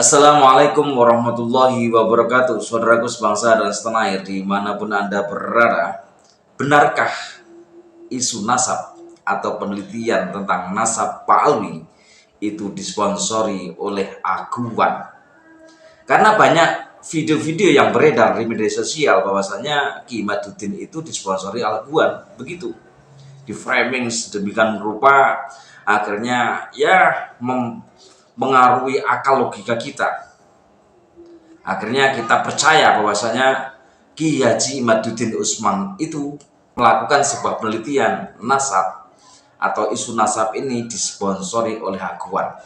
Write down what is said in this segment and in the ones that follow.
Assalamualaikum warahmatullahi wabarakatuh. Saudaraku sebangsa dan setanah air dimanapun Anda berada. Benarkah isu nasab atau penelitian tentang nasab Pak Alwi itu disponsori oleh Aguan? Karena banyak video-video yang beredar di media sosial bahwasanya Ki Imaduddin itu disponsori Aguan. Begitu. Di framing sedemikian rupa akhirnya mengaruhi akal logika kita. Akhirnya kita percaya bahwasanya Ki Haji Imaduddin Usman itu melakukan sebuah penelitian nasab atau isu nasab ini disponsori oleh Aguan.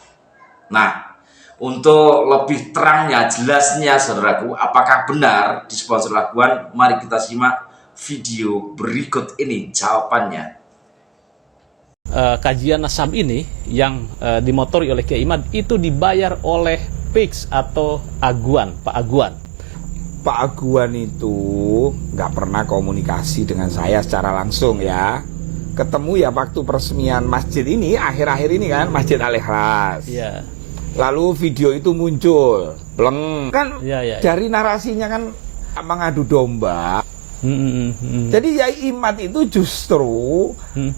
Nah, untuk lebih terangnya, jelasnya saudaraku, apakah benar disponsori Aguan? Mari kita simak video berikut ini jawabannya. Kajian nasab ini yang dimotori oleh Kiai Imad itu dibayar oleh PIX atau Aguan, Pak Aguan. Pak Aguan itu nggak pernah komunikasi dengan saya secara langsung ya. Ketemu ya waktu peresmian masjid ini, akhir-akhir ini kan, Masjid Al-Ikhlas. Iya. Lalu video itu muncul, bleng. Kan Ya. dari narasinya kan mengadu domba. Jadi Yai Imad itu justru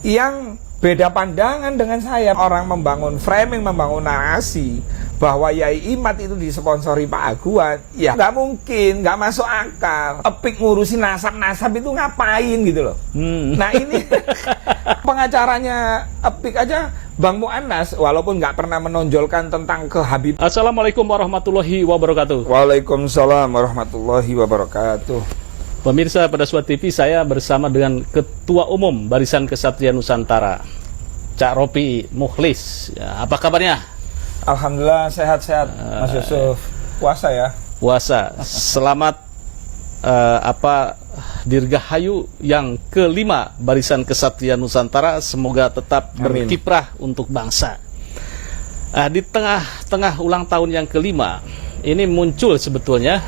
yang beda pandangan dengan saya. Orang membangun framing, membangun narasi bahwa Yai Imad itu disponsori Pak Aguan, ya nggak mungkin, nggak masuk akal. Epik ngurusin nasab itu ngapain gitu loh. Nah ini pengacaranya Epik aja, Bang Mu'annas, walaupun nggak pernah menonjolkan tentang kehabib. Assalamualaikum warahmatullahi wabarakatuh. Waalaikumsalam warahmatullahi wabarakatuh. Pemirsa pada Suat TV, saya bersama dengan Ketua Umum Barisan Kesatria Nusantara, Cak Ropi Mukhlis. Ya, apa kabarnya? Alhamdulillah sehat-sehat, Mas Yusuf. Puasa ya? Puasa. Selamat Dirgahayu yang kelima Barisan Kesatria Nusantara. Semoga tetap Amin. berkiprah untuk bangsa. Di tengah-tengah ulang tahun yang kelima, ini muncul sebetulnya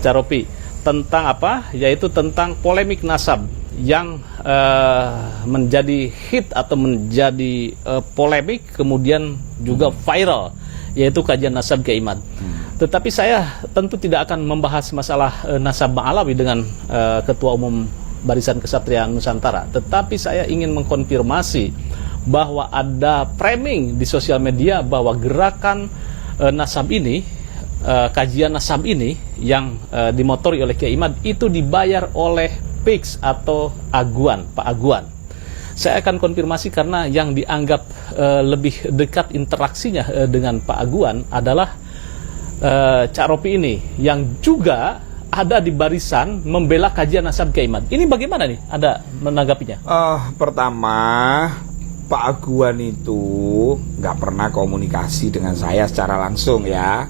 Cak Ropi, tentang apa? Yaitu tentang polemik nasab yang menjadi hit atau menjadi polemik, kemudian juga viral, yaitu kajian nasab Kiai Imad. Tetapi saya tentu tidak akan membahas masalah nasab Bang Alawi dengan Ketua Umum Barisan Kesatria Nusantara. Tetapi saya ingin mengkonfirmasi bahwa ada framing di sosial media bahwa gerakan nasab ini, kajian nasab ini yang dimotori oleh Kiai Imad itu dibayar oleh PIX atau Aguan, Pak Aguan. Saya akan konfirmasi karena yang dianggap lebih dekat interaksinya dengan Pak Aguan adalah Cak Ropi ini yang juga ada di barisan membela kajian nasab Kiai Imad. Ini bagaimana nih? Ada menanggapinya? Pertama, Pak Aguan itu nggak pernah komunikasi dengan saya secara langsung ya.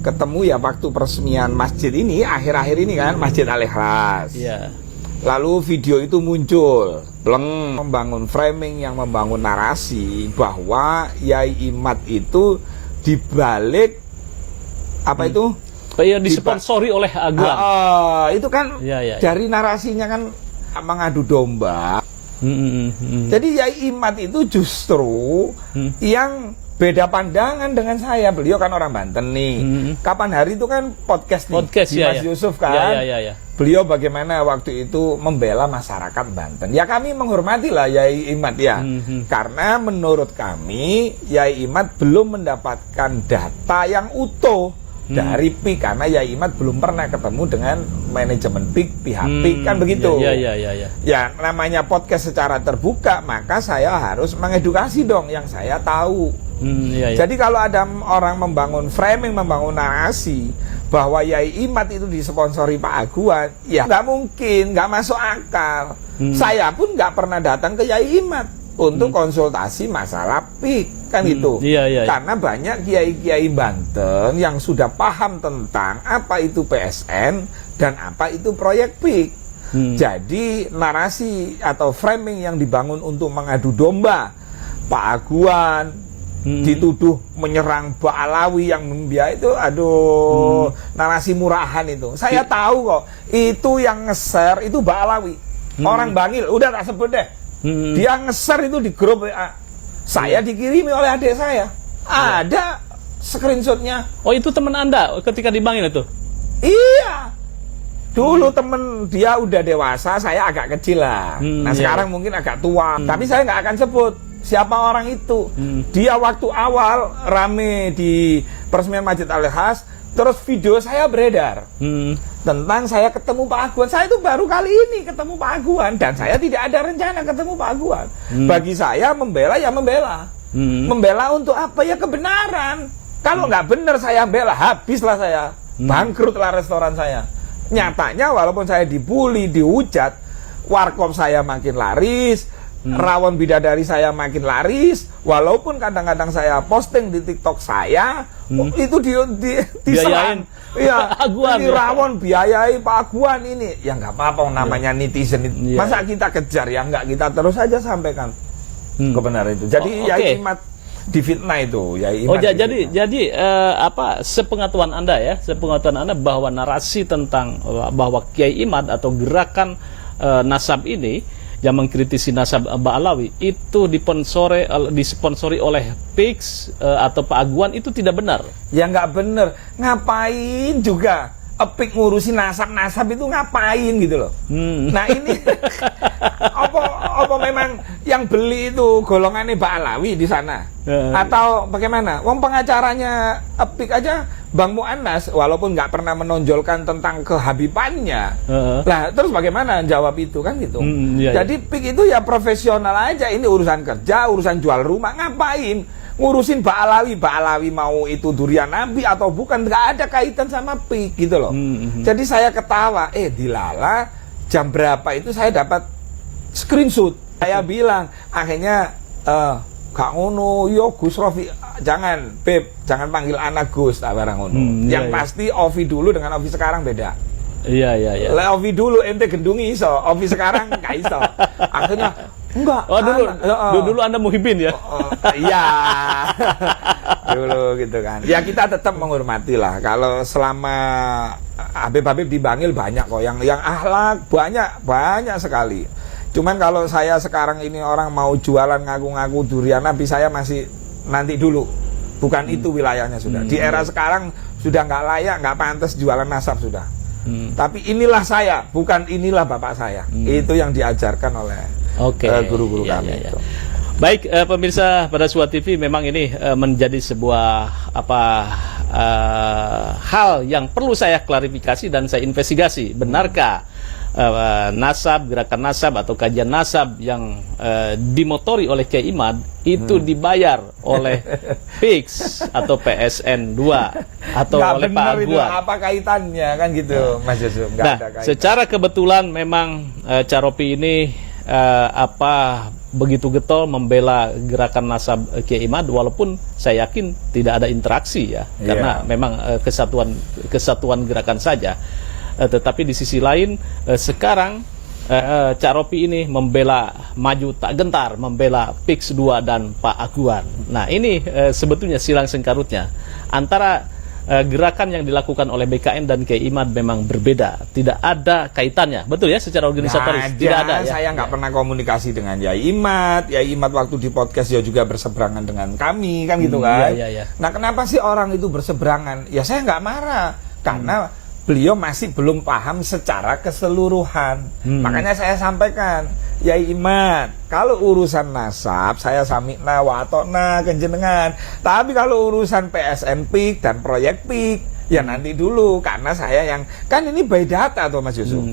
Ketemu ya waktu peresmian masjid ini, akhir-akhir ini kan, Masjid Al-Ikhlas. Iya. Lalu video itu muncul, bleng, membangun framing, yang membangun narasi bahwa Yai Imad itu dibalik apa itu? Kayak disponsori oleh Aguan. Itu kan Ya. dari narasinya kan mengadu domba. Jadi Yai Imad itu justru yang beda pandangan dengan saya. Beliau kan orang Banten nih. Kapan hari itu kan podcast nih di Mas Yusuf kan. Ya. Beliau bagaimana waktu itu membela masyarakat Banten. Ya kami menghormati lah Yai Imad ya. Karena menurut kami Yai Imad belum mendapatkan data yang utuh dari PIK, karena Yai Imad belum pernah ketemu dengan manajemen PIK, pihak PIK kan begitu. Ya namanya podcast secara terbuka, maka saya harus mengedukasi dong yang saya tahu. Jadi kalau ada orang membangun framing, membangun narasi bahwa Yai Imad itu disponsori Pak Aguan, ya nggak mungkin, nggak masuk akal. Saya pun nggak pernah datang ke Yai Imad untuk konsultasi masalah PIK kan gitu. Karena banyak kiai-kiai Banten yang sudah paham tentang apa itu PSN dan apa itu proyek PIK. Jadi narasi atau framing yang dibangun untuk mengadu domba Pak Aguan, dituduh menyerang Pak Alawi yang membiayai itu, aduh, narasi murahan itu. Saya tahu kok, itu yang nge-share itu Pak Alawi, orang Bangil, udah tak sebut deh. Dia nge-share itu di grup WA. Saya dikirimi oleh adik saya. Ada screenshotnya. Oh, itu teman Anda ketika di Bangil itu? Iya. Dulu temen dia udah dewasa, saya agak kecil lah. Nah iya. sekarang mungkin agak tua. Tapi saya nggak akan sebut siapa orang itu. Dia waktu awal rame di peresmian Masjid Al-Ihlas, terus video saya beredar tentang saya ketemu Pak Aguan. Saya itu baru kali ini ketemu Pak Aguan dan saya tidak ada rencana ketemu Pak Aguan. Bagi saya membela ya membela. Membela untuk apa ya, kebenaran. Kalau nggak benar saya bela, habislah saya, bangkrutlah restoran saya. Nyatanya walaupun saya dibully, dihujat, warkop saya makin laris, rawon bidadari saya makin laris, walaupun kadang-kadang saya posting di TikTok saya, itu diserang. Iya, Aguan, ini ya. rawon biayai Pak Aguan ini. Ya nggak apa-apa, namanya netizen itu. Masa kita kejar, ya nggak, kita terus saja sampaikan kebenaran itu. Jadi Yai Imad difitnah itu, Yai Imad. Oh, jadi apa sepengetahuan Anda ya, sepengetahuan Anda bahwa narasi tentang bahwa Kiai Imad atau gerakan nasab ini yang mengkritisi nasab Ba'alawi itu disponsori oleh PIX atau Pak Aguan, itu tidak benar. Ya nggak bener. Ngapain juga Epik ngurusin nasab itu ngapain gitu loh. Nah ini apa memang yang beli itu golongannya Ba'alawi di sana? Atau bagaimana? Wong pengacaranya Epik aja Bang Mu'annas walaupun nggak pernah menonjolkan tentang kehabibannya. Lah terus bagaimana jawab itu kan gitu. Jadi PIK itu ya profesional aja, ini urusan kerja, urusan jual rumah, ngapain ngurusin Ba'alawi mau itu durian Nabi atau bukan, nggak ada kaitan sama PIK gitu loh. Jadi saya ketawa, dilala jam berapa itu saya dapat screenshot. Saya bilang akhirnya gak ngono, yo Gus Rofi, jangan Beb, jangan panggil anak Gus, tak barang ngono. Yang pasti Ovi dulu dengan Ovi sekarang beda. Iya. Lah Ovi dulu ente gendungi iso, Ovi sekarang nggak iso. Akhirnya enggak. Oh dulu Anda Muhibin ya? Iya. Dulu gitu kan. Ya kita tetap menghormati lah. Kalau selama Habib di Bangil banyak kok yang akhlak, banyak sekali. Cuman kalau saya sekarang ini orang mau jualan ngaku-ngaku durian Nabi, saya masih nanti dulu. Bukan itu wilayahnya sudah. Di era sekarang sudah nggak layak, nggak pantas jualan nasab sudah. Tapi inilah saya, bukan inilah bapak saya. Itu yang diajarkan oleh guru-guru kami. Itu. Baik, pemirsa pada Suara TV, memang ini menjadi sebuah hal yang perlu saya klarifikasi dan saya investigasi. Benarkah nasab, gerakan nasab atau kajian nasab yang dimotori oleh Kiai Imad itu dibayar oleh PIX atau PSN 2 atau nggak oleh Pak Aguan? Apa kaitannya kan gitu, Mas Yusuf? Nah, secara kebetulan memang Caropi ini begitu getol membela gerakan nasab Kiai Imad, walaupun saya yakin tidak ada interaksi ya, karena memang kesatuan gerakan saja. Tetapi di sisi lain sekarang Cak Ropi ini membela maju tak gentar, membela PIX 2 dan Pak Aguan. Nah ini sebetulnya silang sengkarutnya antara gerakan yang dilakukan oleh BKN dan Kiai Imad memang berbeda, tidak ada kaitannya, betul ya, secara organisatoris tidak ada ya. Saya nggak pernah komunikasi dengan Yai Imad waktu di podcast dia juga berseberangan dengan kami kan gitu kan. Nah kenapa sih orang itu berseberangan? Ya saya nggak marah karena beliau masih belum paham secara keseluruhan. Makanya saya sampaikan, Yai Imad, kalau urusan nasab saya samikna wa atokna kenjenengan. Tapi kalau urusan PSN PIK dan proyek PIK, ya nanti dulu, karena saya yang kan ini by data tuh Mas Yusuf.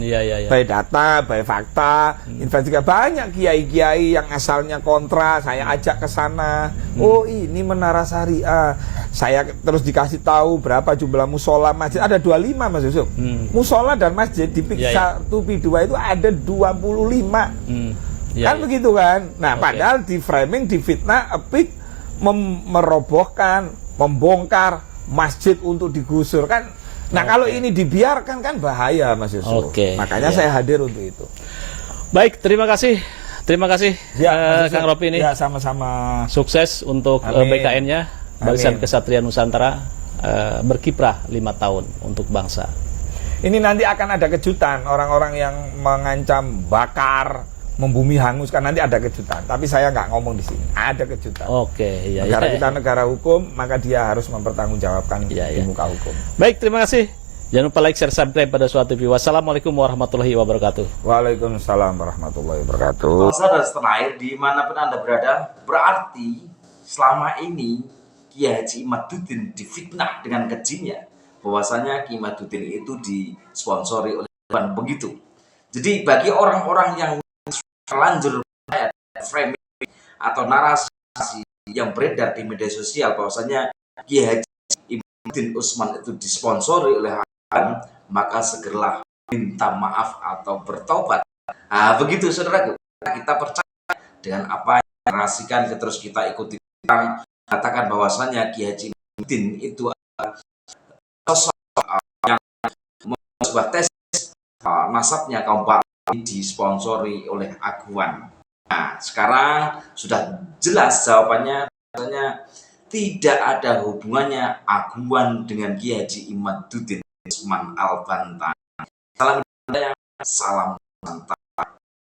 By data, by fakta, investigasi. Banyak kiai-kiai yang asalnya kontra, saya ajak ke sana. Oh, ini Menara Syariah. Saya terus dikasih tahu berapa jumlah musola masjid, ada 25 Mas Yusuf. Musola dan masjid di PIK 1 PIK 2 itu ada 25. Kan begitu kan? Nah, padahal di framing, di fitnah PIK merobohkan, membongkar masjid untuk digusur kan. Nah, kalau ini dibiarkan kan bahaya Mas Yusuf. Makanya saya hadir untuk itu. Baik, terima kasih Ya, Kang Ropi ini. Ya, sama-sama. Sukses untuk BKN-nya, Barisan Kesatria Nusantara, berkiprah 5 tahun untuk bangsa. Ini nanti akan ada kejutan, orang-orang yang mengancam bakar, membumi hanguskan, nanti ada kejutan. Tapi saya nggak ngomong di sini, ada kejutan. Oke, ya, Negara ya. kita negara hukum, maka dia harus mempertanggungjawabkan Ya, di ya. muka hukum. Baik, terima kasih. Jangan lupa like, share, subscribe pada Suara TV. Wassalamualaikum warahmatullahi wabarakatuh. Waalaikumsalam warahmatullahi wabarakatuh. Bangsa dan setanah air dimanapun Anda berada, berarti selama ini Kiai Haji Imaduddin difitnah dengan kejinya bahwasanya Kiai Imaduddin itu disponsori oleh Tuhan, begitu. Jadi bagi orang-orang yang terlanjur framing atau narasi yang beredar di media sosial bahwasanya Kiai Haji Imaduddin Utsman itu disponsori oleh Tuhan, maka segeralah minta maaf atau bertobat. Nah, begitu saudaraku, kita percaya dengan apa yang narasikan, terus kita ikuti, katakan bahwasanya Kiai Haji Imaduddin itu adalah sosok yang sebuah tes nasabnya kaum Ba'li disponsori oleh Aguan. Nah, sekarang sudah jelas jawabannya, katanya tidak ada hubungannya Aguan dengan Kiai Haji Imaduddin Utsman Al-Bantan. Salam budaya, salam Nusantara.